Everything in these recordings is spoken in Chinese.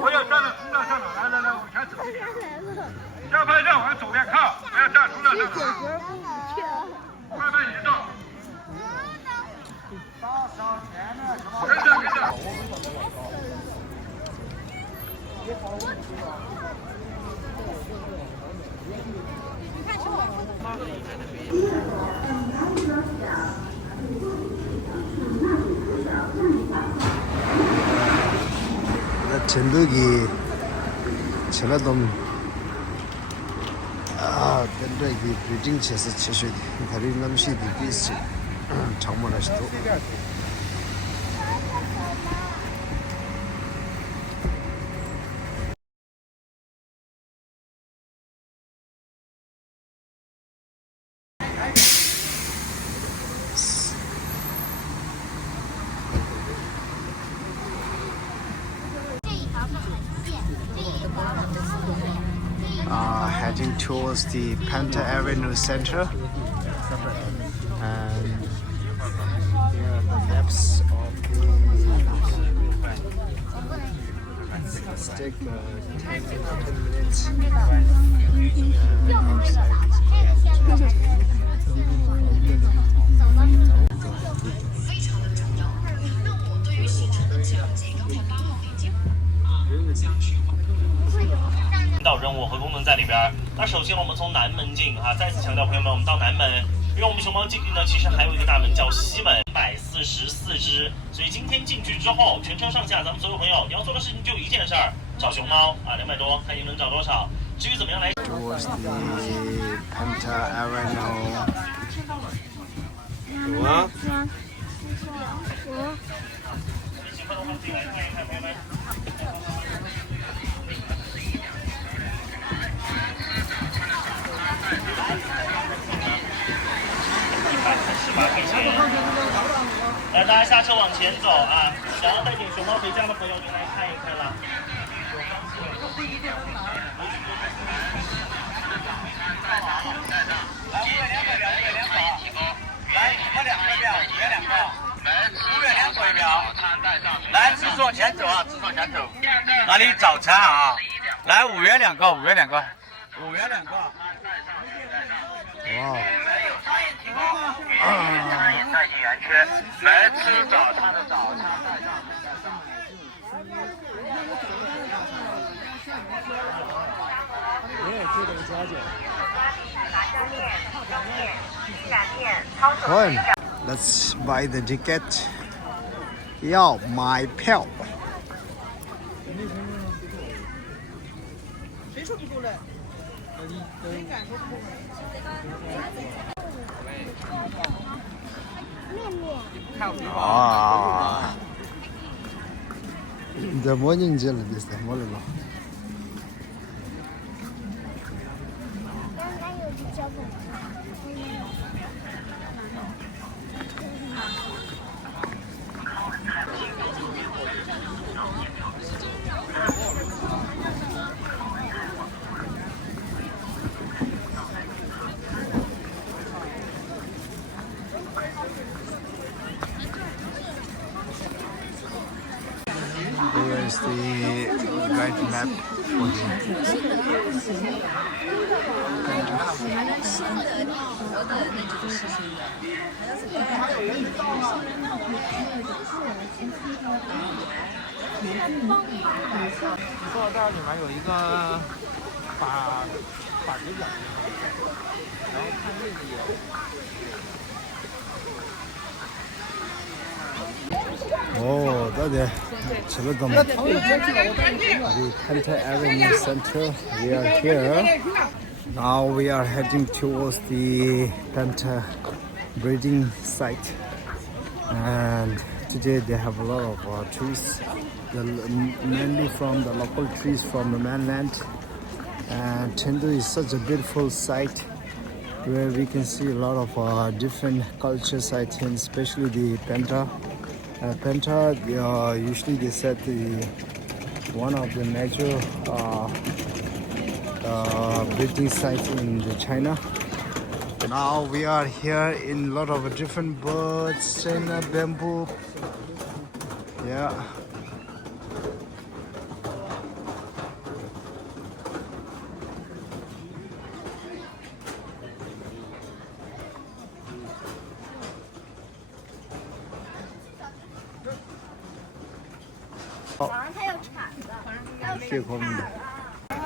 我要站了，冲到上来，来，往前走。下方向往左边靠，不要站，冲到上来。慢慢移动。跟着。전북이 전라도 된다기 브리딩체에서 채셔야 돼. 다리 남시디 비스 장문하시도. Heading towards the Panta Avenue Center, and here are the maps of the. Let's take 10 minutes. 到任务和功能在里边。那首先我们从南门进啊，再次强调朋友们，我们到南门，因为我们熊猫基地呢，其实还有一个大门叫西门，144只，所以今天进去之后，全车上下咱们所有朋友你要做的事情就一件事儿，找熊猫啊，200多，看你能找多少。至于怎么样来。Towards the Panta Avenue. 有啊。来，大家下车往前走啊！想要带点熊猫回家的朋友就来看一看了。来，我2个表，5元2个，5元2个一表。来，直走前走啊，直走前走。哪里早餐啊？来，5元2个，5元2个，5元2个。哇！餐饮带进园区，来吃早餐的早餐带上。Fine. Let's buy the ticket. 要买票。谁说不够嘞？谁敢说不够？啊！这模拟机了，这是没了了。Here's the guide map for the 你坐到这儿里面有一个把直角，然后看日子也。哦，到底吃了怎么 The Panta Avenue Center. We are here. Now we are heading towards the Panta breeding site, and today they have a lot of trees, mainly from the local trees from the mainland. And Chengdu is such a beautiful site where we can see a lot of different culture sightings, especially the Panta. Panta, usually they said one of the major breeding sites in China. Now we are here in a lot of different birds, China bamboo. Yeah. 接口的。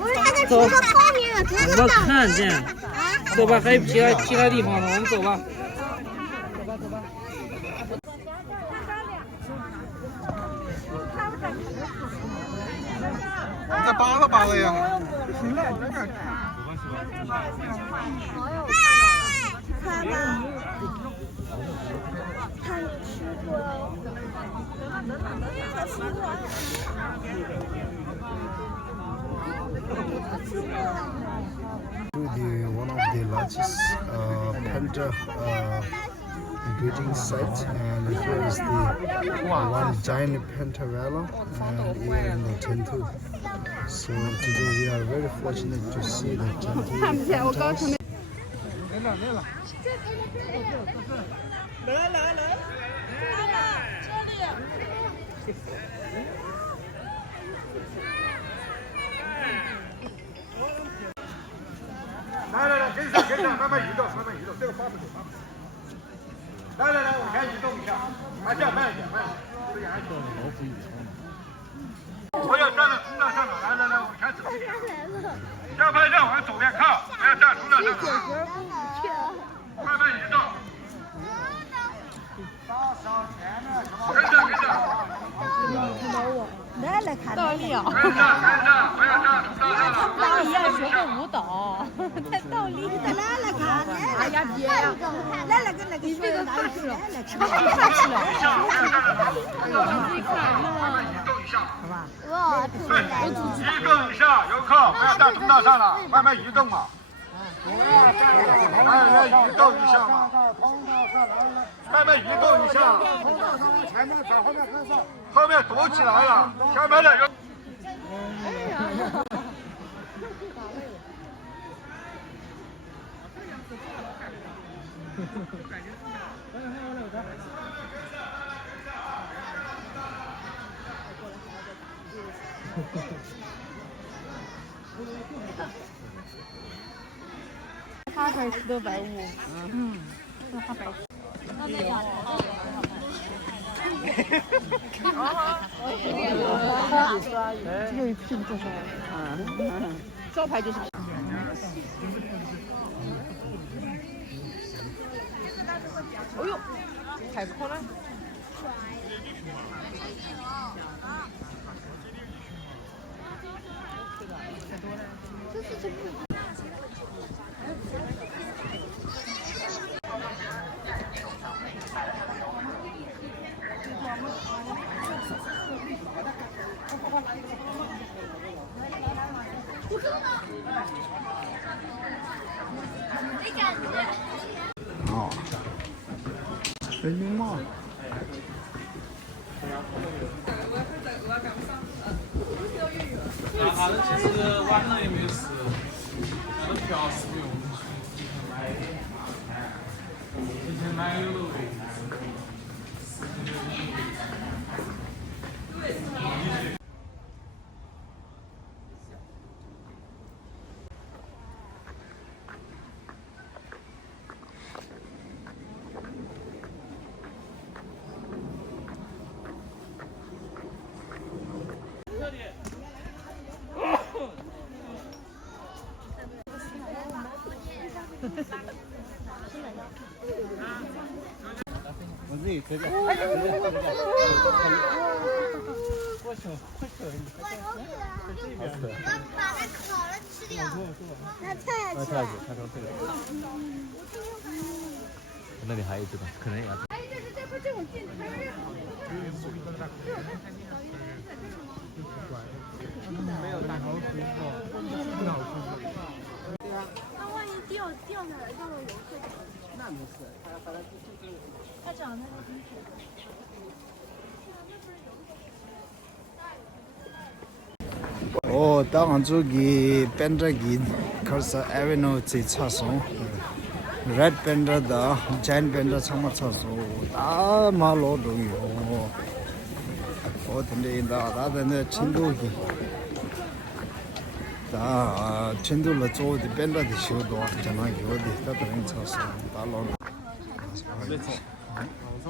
不是他在出个泡面啊，看得到。我看见。走吧，还有其他地方呢，我们走吧。这8个呀。看吧，看吃过。To the one of the largest panda breeding sites, and here is the one giant panda vela, and here in the Chengdu. So today we are very fortunate to see the Chengdu pandas. 来，跟上，慢慢移动，这个发不走。来，往前移动一下，慢一点，注意安全。我要站在通道上了，来，往前走一点。下方向往左边靠，不要站通道上了。慢慢移动。跟上。看到我，来看到你啊！跟上，不要站通道上了。当你要学会舞蹈，太倒立了。来看，哎呀别呀！来跟那个学员打一起，来看。看起来，自己看呢。好吧。哇，移动一下，游客不要站通道上了，慢慢移动嘛。来，移动一下嘛。慢慢移动一下。前面走，后面跟上。后面堵起来了，前面的有。他才吃的白雾，他白。只有一瓶多少？招牌就是。哎呦，太可了！哦，真吗？那他的其实晚上也没事，那个票是不用提前买有的位置。我自己这个。过去。我把它烤了吃掉。那太好吃了。那里还有这个，可能也要。那万一掉下来，到了游客，那没事，他长得还挺可爱。哦，当然这个panda gin，可是 Avenue 最差送，Red panda 的 Giant panda 他们差送，大马路都有。我听的大的成都去，成都了做的panda的修多，就那有的，他等于差送大路。没错，没错。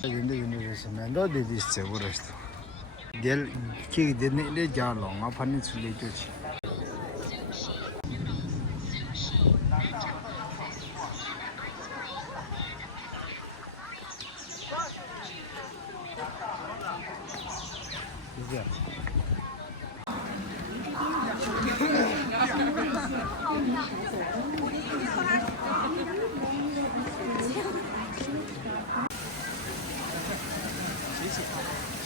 근데 너도 있어 버렸어. 될 기대 내내 잘롱 아파는 술이 좋지. 이제谢谢。